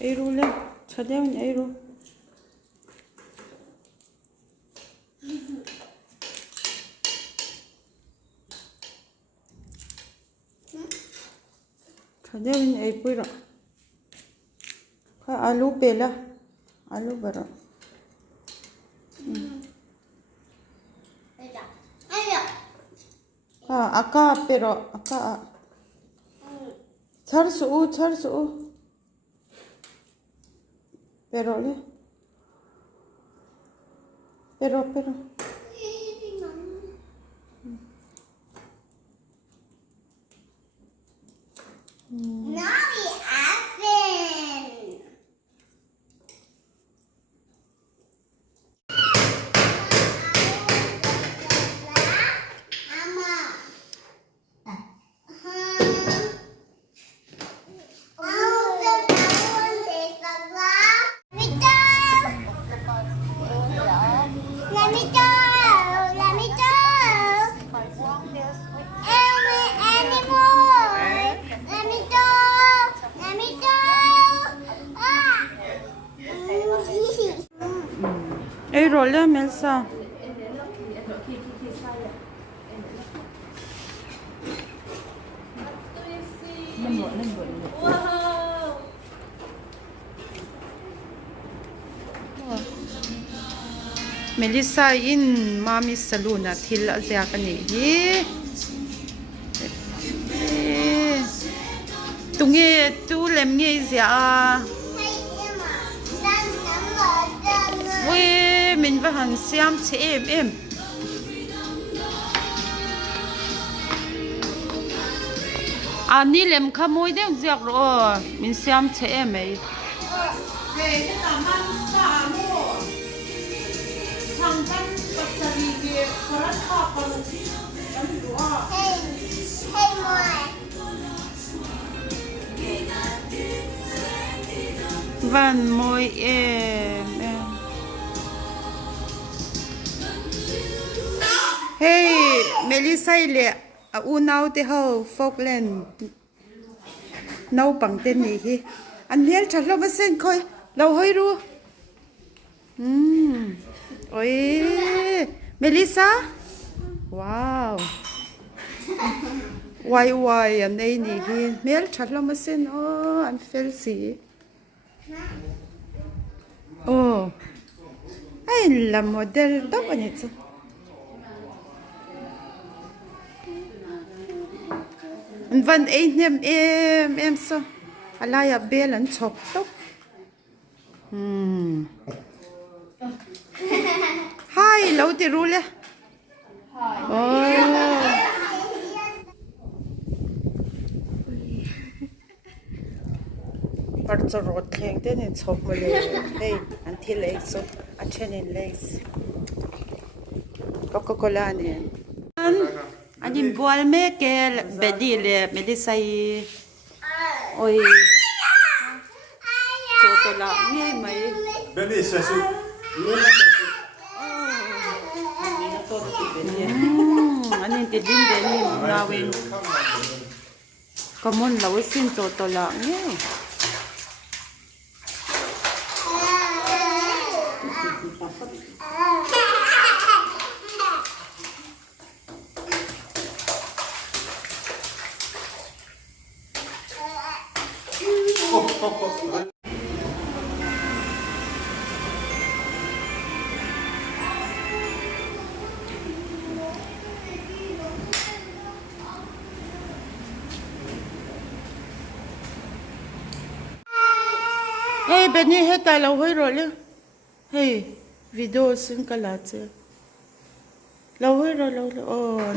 Ai ru le. Chadeu ni ai ru. Chadeu ni ai pui ra. Kha alu pela. Alu bara. Aka pero aka. Char su. Pero le. Pero. Now we open. Ai ro le Melsa. Melissa in mami saluna thil azia kani hi tunge tu lem nge zia we min va han siam che em ani lem khamoi de ziak ro min siam che em ei van moi em hey Melissa ile u nau te ho Falkland nau pang te ni hi an hel thal lo ba sen khoi lo hoi ru oi Melissa wow why an nei ni hi mel thal lo ma sen an fel si ai la model to bani chu van ein nem em so alaya bel an chop to hi lo ti ru le parts of rot theng ten in chop mo le hey until legs so a chen in legs Coca-Cola ni anin boal me ke bedi le Melissa oi so to la ni mai bedi sasu anin ti din de ni nawin kamon lawasin so to la ni hey Benny heta lo hoi ro le hey video sin kala che lo hoi ro lo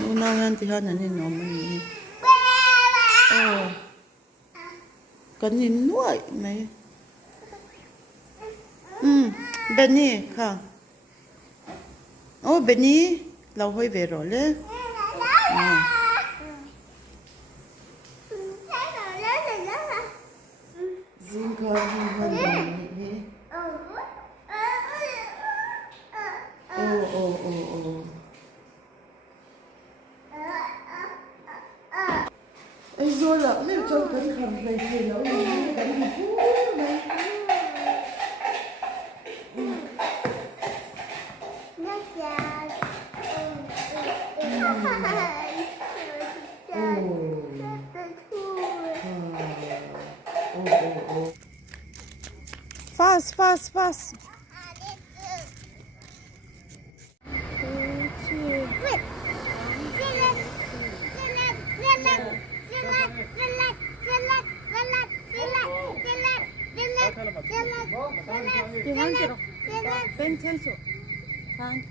nu na yan ti han ani no mani kan ni nuai mai Benny kha Benny lo hoi ve ro le Zinga ni ai rồi là nếu cho cái thằng này thì nó Fast, fast, fast. 괜찮소. 한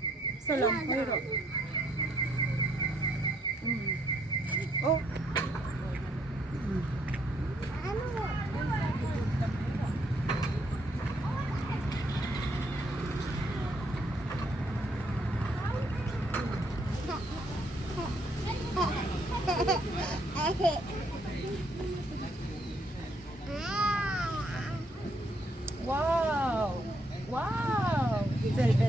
사람 보이러. 어? 와우. 와우. 젤벤.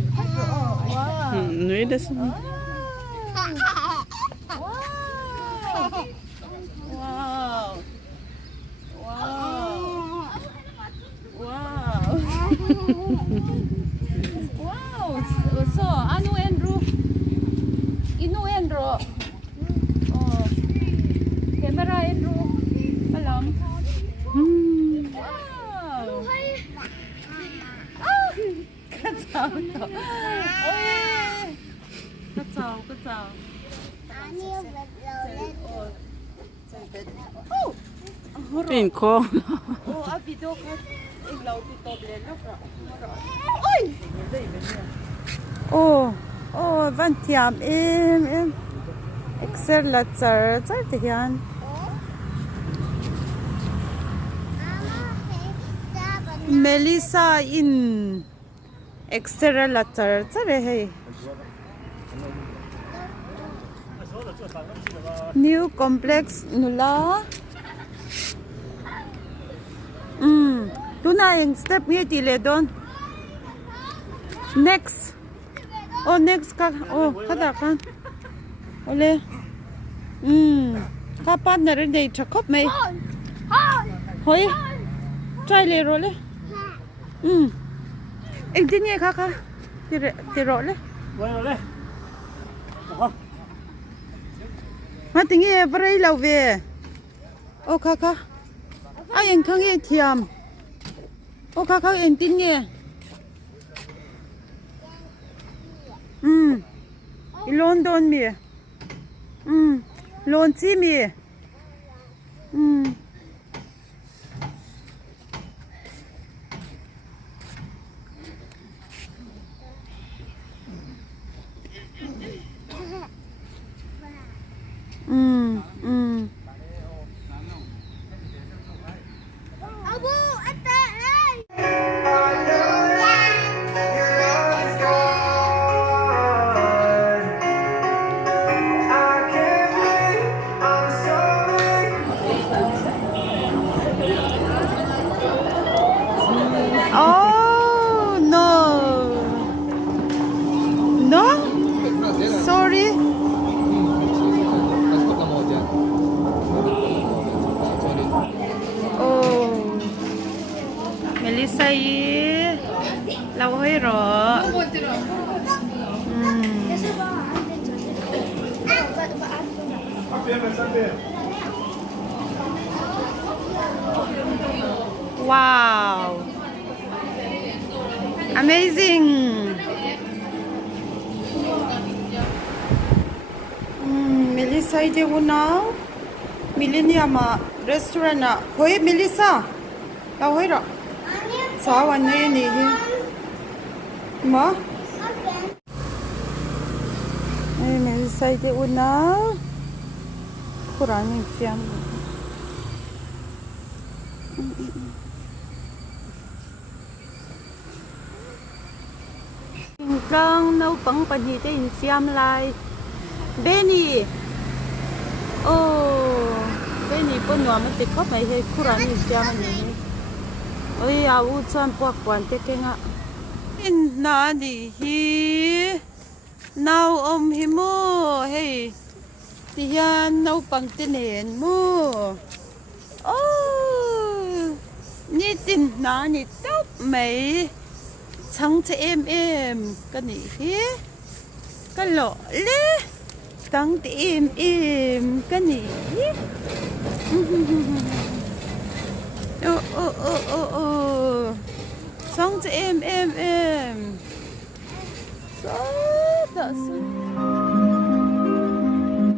와우. Nuôi đất sông. 와우. 와우. 와우. 와우. So, ano Andrew? Ino Andrew. Oh. Camera Andrew. Alam. Wow. Ah. Kacau to. Oi. Kacau, kacau. Oh. Pin con. Oh, a video ka iglaw dito blend na pra. Oi. Oh. Oh, van tiam em. Exer la tsar te hian. Melissa in extra la tsar hey. New complex nula. Tuna yung step niya tile doon. Next. Oh, next ka. Oh, kada kan. Ole. Kapan na rin day chakop may. Hoy. Try le role. Ek din niya kaka. Tiro le. Matingi every lau ve. Oh kaka. Ay ang kangi tiam. Oh kaka ang tin niya. London mi. Lonsi mi. Abu, ate, ay. Oh no. No? Sorry. Oh. Melissa yi. Lau hoi ro. Wow. Amazing. Melissa ide now. Millennium restaurant na. Hoi Melissa. Lau hoi ro. Sao anh nghe nè. Mà. Đây Melissa ide now. Kurang siam. Rang nấu bánh bánh gì tên xiêm lại Benny Benny con nhỏ mà tích khóc này hay khu rắn gì xiêm này ôi áo chân bọc quần tê kinh ạ na đi hi nấu hi mu hey thì hiện nấu bánh tên nền mu nhị tin na nhị tốt mấy chẳng cho em cái này hi cái lọ lê tăng thì em cái này em. Sao?